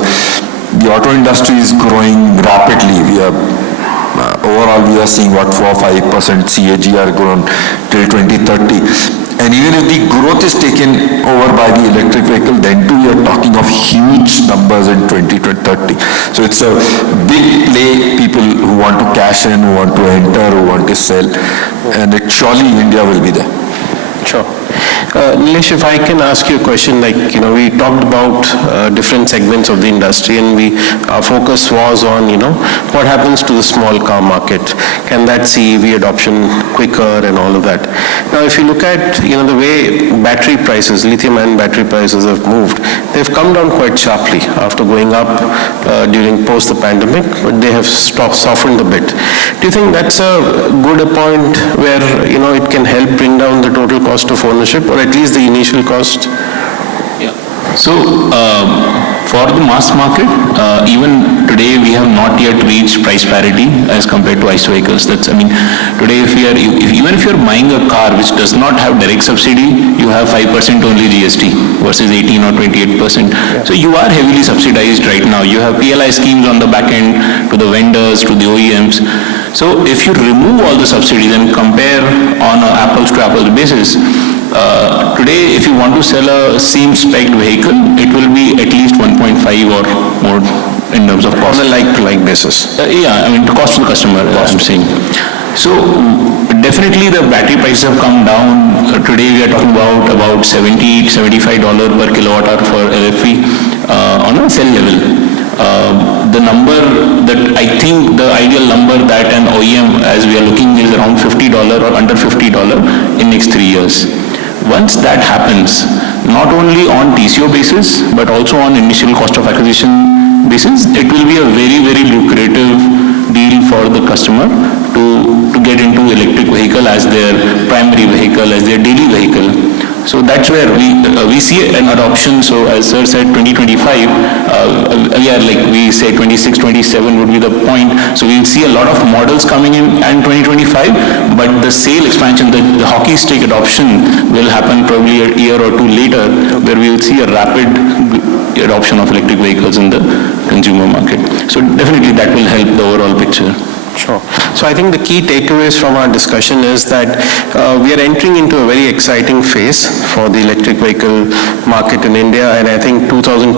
the auto industry is growing rapidly. We are overall we are seeing 4-5% CAGR grown till 2030. And even if the growth is taken over by the electric vehicle, then too we are talking of huge numbers in 2030. So it's a big play, people who want to cash in, who want to enter, who want to sell, and surely India will be there. Sure. Nilesh, if I can ask you a question, like, we talked about different segments of the industry, and our focus was on, what happens to the small car market? Can that see EV adoption quicker and all of that? Now, if you look at, the way battery prices, lithium-ion battery prices have moved, they've come down quite sharply after going up during post the pandemic, but they have softened a bit. Do you think that's a good point where, it can help bring down the total cost of ownership, or at least the initial cost? Yeah. So, for the mass market, even today we have not yet reached price parity as compared to ICE vehicles. Today even if you're buying a car which does not have direct subsidy, you have 5% only GST versus 18 or 28%. Yeah. So you are heavily subsidized right now. You have PLI schemes on the back end to the vendors, to the OEMs. So if you remove all the subsidies and compare on an apples to apples basis, today, if you want to sell a same spec vehicle, it will be at least 1.5 or more in terms of cost. On a like-to-like basis? The cost to the customer, I'm saying. So, definitely the battery prices have come down. Today, we are talking about $70, $75 per kilowatt hour for LFP on a cell level. The number that I think the ideal number that an OEM, as we are looking, is around $50 or under $50 in next 3 years. Once that happens, not only on TCO basis, but also on initial cost of acquisition basis, it will be a very, very lucrative deal for the customer to get into electric vehicle as their primary vehicle, as their daily vehicle. So that's where we see an adoption. So as sir said, 2025, we say 26, 27 would be the point. So we'll see a lot of models coming in 2025, but the sale expansion, the hockey stick adoption will happen probably a year or two later, where we will see a rapid adoption of electric vehicles in the consumer market. So definitely that will help the overall picture. Sure. So I think the key takeaways from our discussion is that we are entering into a very exciting phase for the electric vehicle market in India, and I think 2025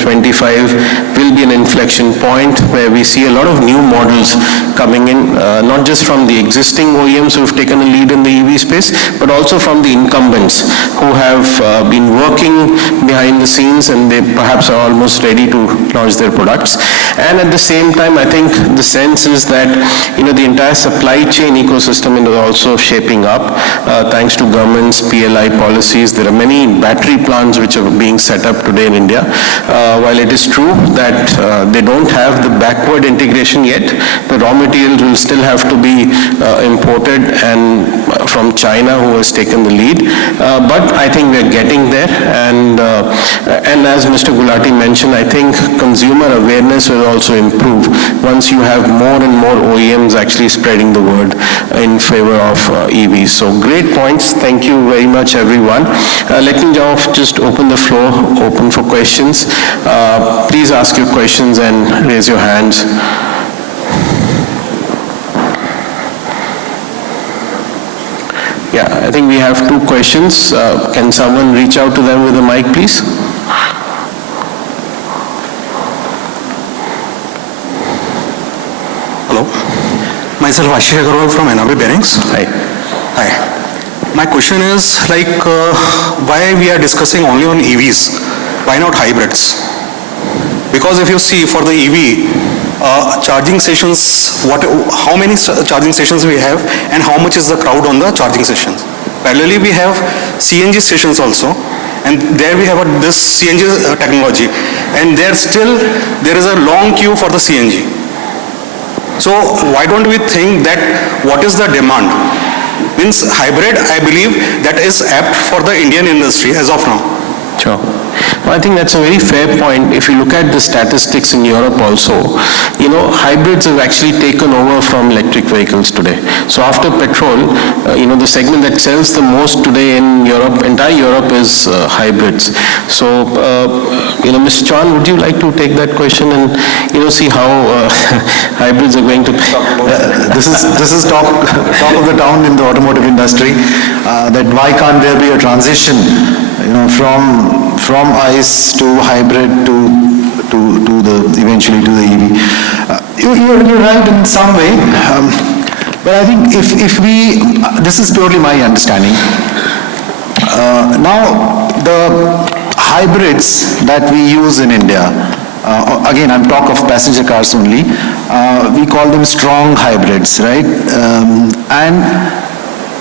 will be an inflection point where we see a lot of new models coming in, not just from the existing OEMs who have taken a lead in the EV space, but also from the incumbents who have been working behind the scenes, and they perhaps are almost ready to launch their products. And at the same time, I think the sense is that, the entire supply chain ecosystem is also shaping up thanks to government's PLI policies. There are many battery plants which are being set up today in India. While it is true that they don't have the backward integration yet, the raw materials will still have to be imported and from China, who has taken the lead. But I think we're getting there, and as Mr. Gulati mentioned, I think consumer awareness will also improve once you have more and more OEMs actually spreading the word in favor of EVs. So great points. Thank you very much, everyone. Let me now just open the floor, open for questions. Please ask your questions and raise your hands. Yeah, I think we have two questions. Can someone reach out to them with a mic, please? Hello. Myself Ashish Agarwal from NRB Bearings. Hi. Hi. My question is why we are discussing only on EVs? Why not hybrids? Because if you see for the EV, charging stations, how many charging stations we have and how much is the crowd on the charging stations? Parallelly, we have CNG stations also, and there we have this CNG technology, and there is a long queue for the CNG. So why don't we think that what is the demand? Means hybrid, I believe that is apt for the Indian industry as of now. Sure. Well, I think that's a very fair point. If you look at the statistics in Europe also, hybrids have actually taken over from electric vehicles today. So after petrol, the segment that sells the most today in Europe, entire Europe, is hybrids. So, Mr. Chauhan, would you like to take that question and, see how hybrids are going to... This is talk of the town in the automotive industry, that why can't there be a transition, from ICE to hybrid to eventually to the EV. You're right in some way, but I think if we, this is purely my understanding, Now, the hybrids that we use in India, again, I'm talk of passenger cars only, we call them strong hybrids, right? And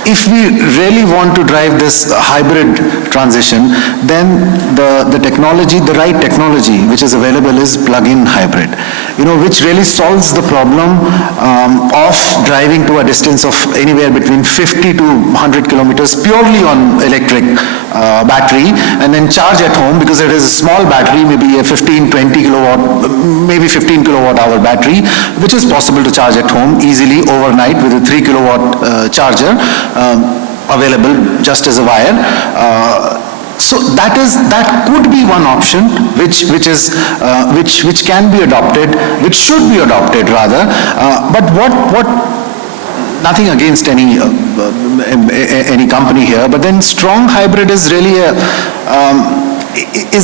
if we really want to drive this hybrid transition, then the technology, the right technology which is available is plug-in hybrid, which really solves the problem of driving to a distance of anywhere between 50 to 100 kilometers purely on electric battery, and then charge at home because it is a small battery, maybe a 15, 20 kilowatt, maybe 15 kilowatt hour battery, which is possible to charge at home easily overnight with a 3 kilowatt charger available just as a wire. So that could be one option which can be adopted, which should be adopted rather. But what nothing against any company here, but then strong hybrid is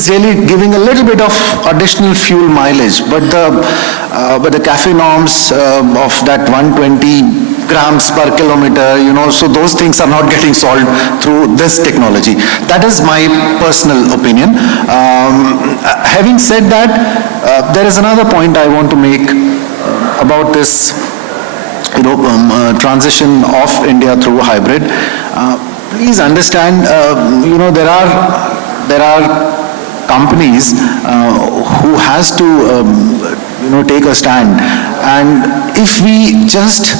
really giving a little bit of additional fuel mileage, but the CAFE norms of that 120 grams per kilometer, so those things are not getting solved through this technology. That is my personal opinion. Having said that, there is another point I want to make about this, transition of India through hybrid. Please understand, there are companies who has to take a stand, and if we just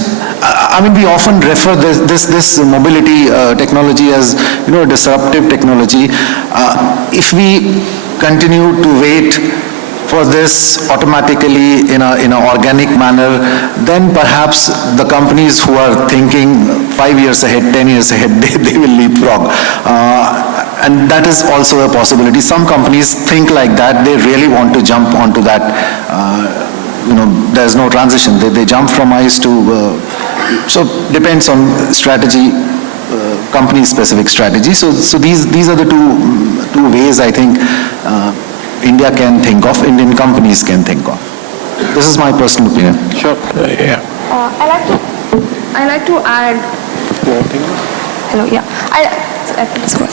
we often refer this mobility technology as disruptive technology. If we continue to wait for this automatically in an organic manner, then perhaps the companies who are thinking 5 years ahead, 10 years ahead, they will leapfrog. And that is also a possibility. Some companies think like that. They really want to jump onto that. There's no transition. They jump from ICE to... so depends on strategy, company-specific strategy. So these are the two ways I think India can think of, Indian companies can think of. This is my personal opinion. Sure. Yeah. I like to add... Hello, yeah.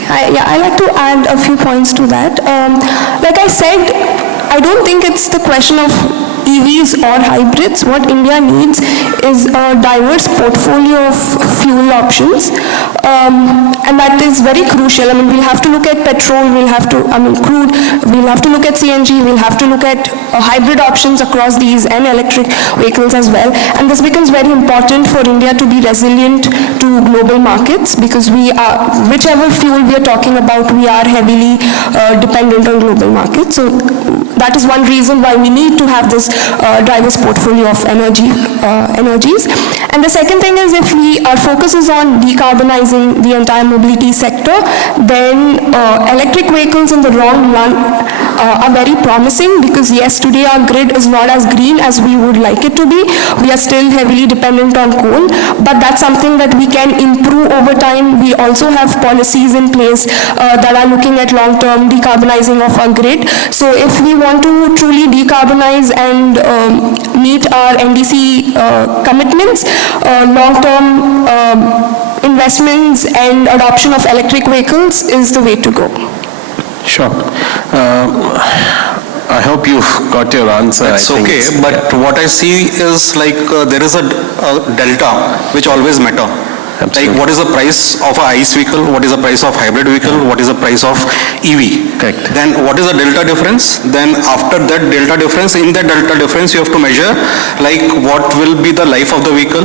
I like to add a few points to that. Like I said, I don't think it's the question of EVs or hybrids. What India needs is a diverse portfolio of fuel options, and that is very crucial. We'll have to look at petrol, crude, we'll have to look at CNG, we'll have to look at hybrid options across these and electric vehicles as well. And this becomes very important for India to be resilient to global markets, because whichever fuel we are talking about, we are heavily dependent on global markets. So that is one reason why we need to have this diverse portfolio of energies. And the second thing is, if our focus is on decarbonizing the entire mobility sector, then electric vehicles in the long run are very promising, because yes, today our grid is not as green as we would like it to be. We are still heavily dependent on coal, but that's something that we can improve over time. We also have policies in place that are looking at long-term decarbonizing of our grid. So if we want to truly decarbonize and meet our NDC commitments, long-term investments and adoption of electric vehicles is the way to go. Sure. I hope you've got your answer. It's okay, but what I see is like there is a delta which always matter. Absolutely. Like what is the price of a ICE vehicle, what is the price of hybrid vehicle, what is the price of EV. Correct. Then what is the delta difference? Then after that delta difference, in that delta difference you have to measure like what will be the life of the vehicle,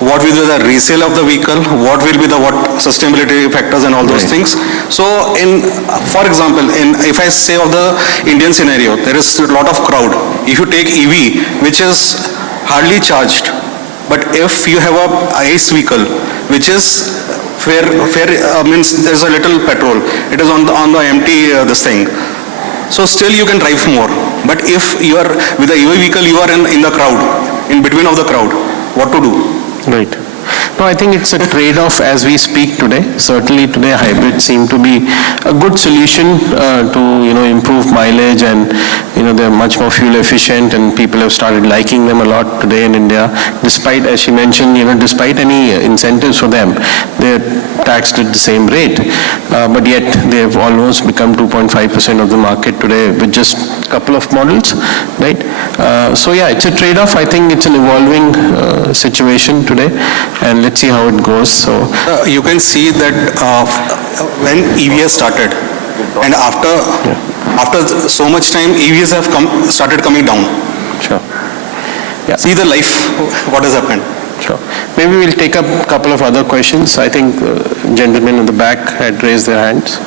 what will be the resale of the vehicle, what will be the sustainability factors and all those things. So for example, if I say of the Indian scenario, there is a lot of crowd. If you take EV, which is hardly charged, but if you have a ICE vehicle, which is means there's a little petrol, it is on the empty this thing. So still you can drive more. But if you are with the EV vehicle, you are in the crowd, in between of the crowd, what to do? Right. No, I think it's a trade-off as we speak today. Certainly today hybrids seem to be a good solution to improve mileage, and they're much more fuel efficient, and people have started liking them a lot today in India. Despite, as she mentioned, despite any incentives for them, they're taxed at the same rate, but yet they've almost become 2.5% of the market today with just a couple of models, right? So yeah, it's a trade-off. I think it's an evolving situation today, and let's see how it goes. So You can see that when EVs started, and after so much time, EVs have started coming down. sure. See the life, what has happened. Sure. Maybe we'll take up a couple of other questions. I think gentlemen in the back had raised their hands.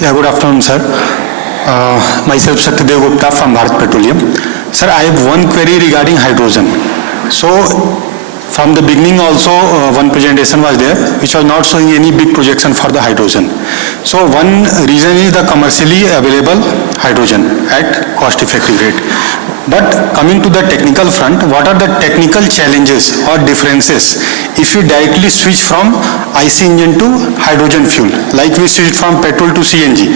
Yeah, good afternoon, sir. Myself Satyadev Gupta from Bharat Petroleum. Sir, I have one query regarding hydrogen. So, from the beginning also, one presentation was there, which was not showing any big projection for the hydrogen. So, one reason is the commercially available hydrogen at cost-effective rate. But coming to the technical front, what are the technical challenges or differences if we directly switch from IC engine to hydrogen fuel, like we switch from petrol to CNG?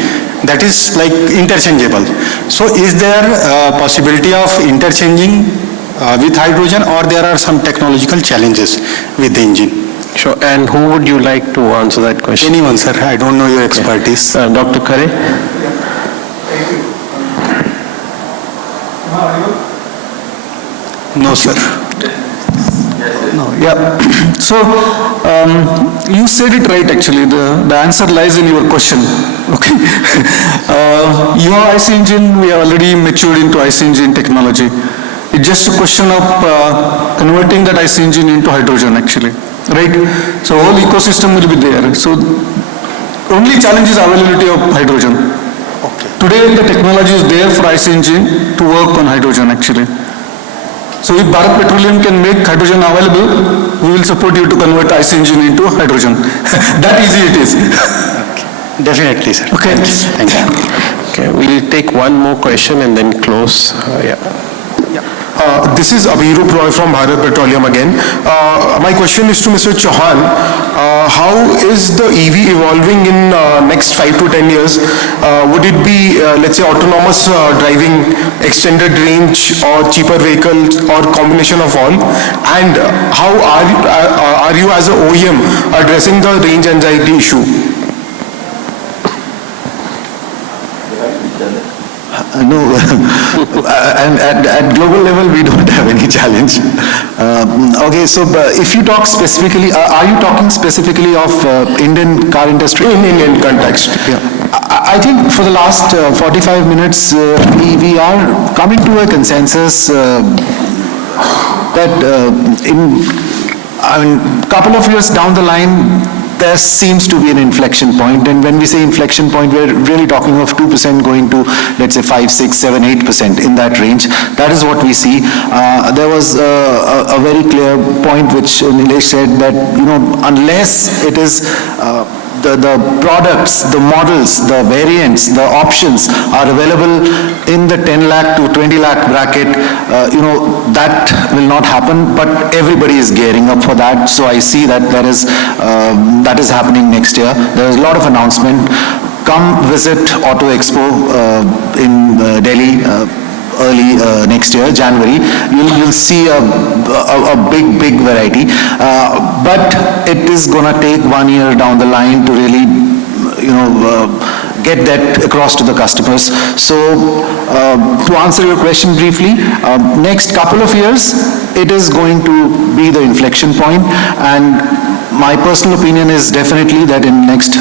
That is like interchangeable. So is there a possibility of interchanging with hydrogen, or there are some technological challenges with the engine? Sure. And who would you like to answer that question? Anyone, sir, I don't know your expertise. Dr. Khare? No, sir. No, yeah. So, you said it right actually, the answer lies in your question, okay? Your IC engine, we are already matured into IC engine technology. It's just a question of converting that IC engine into hydrogen actually, right? So whole ecosystem will be there. So only challenge is availability of hydrogen. Okay. Today the technology is there for IC engine to work on hydrogen actually. So if Bharat Petroleum can make hydrogen available, we will support you to convert IC engine into hydrogen. That easy it is. Okay. Definitely, sir. Okay. Thank you. Okay, we'll take one more question and then close. Yeah. This is Abhirup Roy from Bharat Petroleum again. My question is to Mr. Chauhan. How is the EV evolving in next 5 to 10 years? Would it be, let's say, autonomous driving, extended range, or cheaper vehicles, or combination of all? And how are you as an OEM addressing the range anxiety issue? No, and at global level, we don't have any challenge. Okay, so if you talk specifically, are you talking specifically of Indian car industry? In Indian context, yeah. I think for the last 45 minutes, we are coming to a consensus that couple of years down the line, there seems to be an inflection point, and when we say inflection point, we're really talking of 2% going to, let's say, 5, 6, 7, 8%, in that range. That is what we see. There was a very clear point which Nilesh said that, unless it is the products, the models, the variants, the options are available in the 10 lakh to 20 lakh bracket, that will not happen, but everybody is gearing up for that. So I see that that is happening next year. There is a lot of announcement. Come visit Auto Expo in Delhi early next year, January. You'll see a big variety. But it is going to take 1 year down the line to really, get that across to the customers. So to answer your question briefly, next couple of years, it is going to be the inflection point, and my personal opinion is definitely that in next,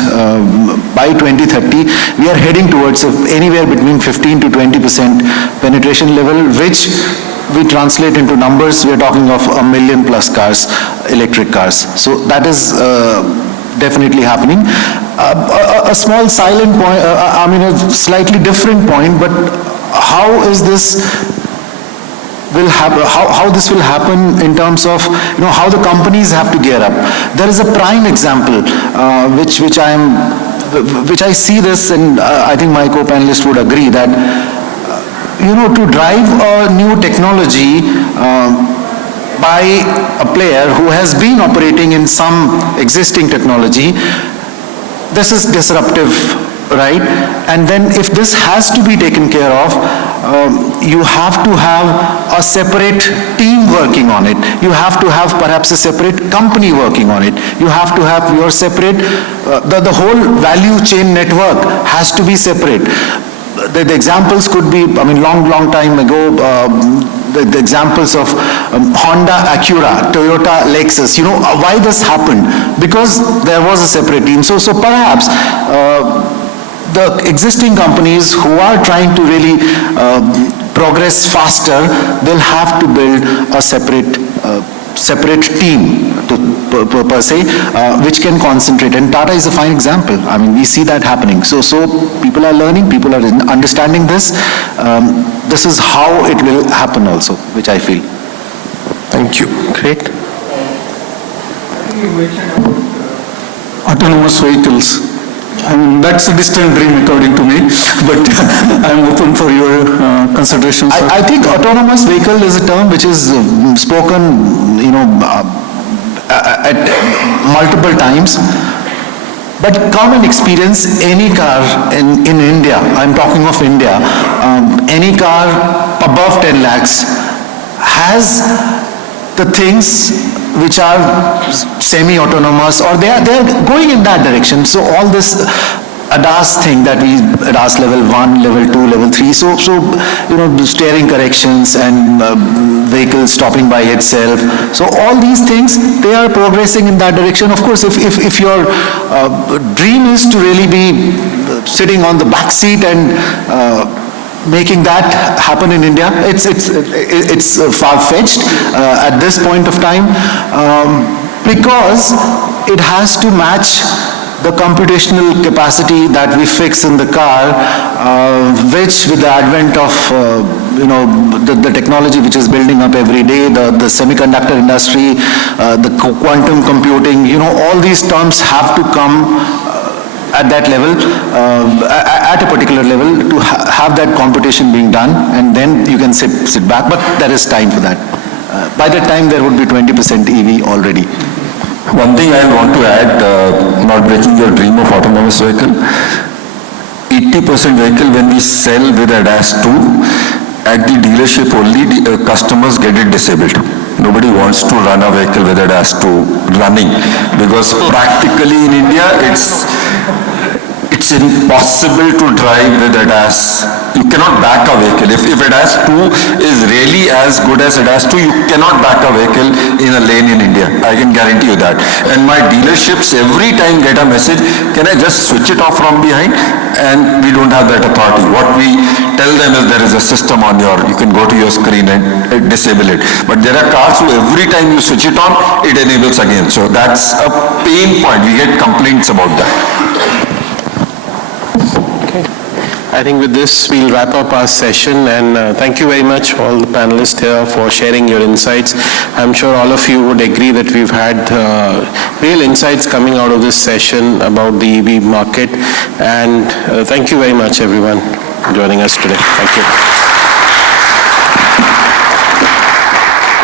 by 2030, we are heading towards anywhere between 15 to 20% penetration level, which we translate into numbers. We are talking of 1 million plus cars, electric cars. So that is definitely happening. A small silent point, a slightly different point, but how is this will happen, how this will happen in terms of, how the companies have to gear up. There is a prime example, which I see this, and I think my co-panelist would agree that, to drive a new technology by a player who has been operating in some existing technology, this is disruptive, right? And then if this has to be taken care of, you have to have a separate team working on it. You have to have perhaps a separate company working on it. You have to have your separate, the whole value chain network has to be separate. The examples could be, I mean, long time ago, the examples of Honda Acura, Toyota Lexus, why this happened? Because there was a separate team. So perhaps the existing companies who are trying to really progress faster, they'll have to build a separate team per se, which can concentrate. And Tata is a fine example. I mean, we see that happening. So people are learning, people are understanding this. This is how it will happen also, which I feel. Thank you. Great. Autonomous vehicles. I mean, that's a distant dream according to me, but I'm open for your considerations. I think autonomous vehicle is a term which is spoken, at multiple times. But come and experience any car in India, I'm talking of India, any car above 10 lakhs has the things which are semi-autonomous, or they are going in that direction. So all this ADAS thing that ADAS level 1, level 2, level 3, so the steering corrections and vehicles stopping by itself. So all these things, they are progressing in that direction. Of course, if your dream is to really be sitting on the back seat and making that happen in India, it's far-fetched at this point of time, because it has to match the computational capacity that we fix in the car, which with the advent of the technology which is building up every day, the semiconductor industry, the quantum computing, all these terms have to come at that level, at a particular level, to have that computation being done, and then you can sit back, but there is time for that. By that time, there would be 20% EV already. One thing I want to add, not breaking your dream of autonomous vehicle, 80% vehicle when we sell with ADAS 2, at the dealership only, the customers get it disabled. Nobody wants to run a vehicle with ADAS 2 running, because practically in India, it's impossible to drive with ADAS. You cannot back a vehicle. If ADAS 2 is really as good as ADAS 2, you cannot back a vehicle in a lane in India. I can guarantee you that. And my dealerships every time get a message, can I just switch it off from behind? And we don't have that authority. What we tell them is there is a system on you can go to your screen and disable it. But there are cars who every time you switch it on, it enables again. So that's a pain point. We get complaints about that. I think with this, we'll wrap up our session, and thank you very much, all the panelists here, for sharing your insights. I'm sure all of you would agree that we've had real insights coming out of this session about the EV market, and thank you very much, everyone, for joining us today. Thank you.